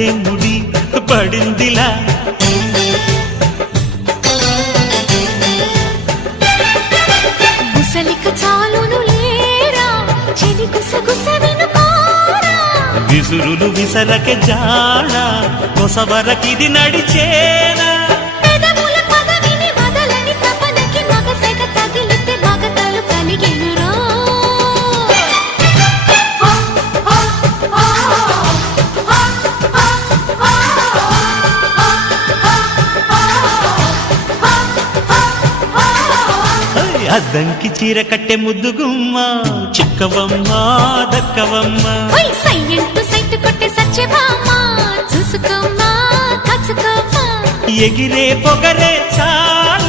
భలే ముడి పడిందిలా గుసలిక చాలును లేరా చెలి గుసగుస వినుకోరా విసురులు విసరకే జాడ కొసవరకిది నడిచేనా పెదవుల పదవిని వదలని తపనకి మగసెగ తగిలితే మగతలు కలిగెనురా అద్దంకి చీర కట్టె ముద్దుగుమ్మ చిక్కవమ్మ దక్కవమ్మ సయ్యంటూ సైతు కొట్టే సత్యభామ చూసుకోమ్మా కాచుకోమ్మా ఎగిరే పొగరే చా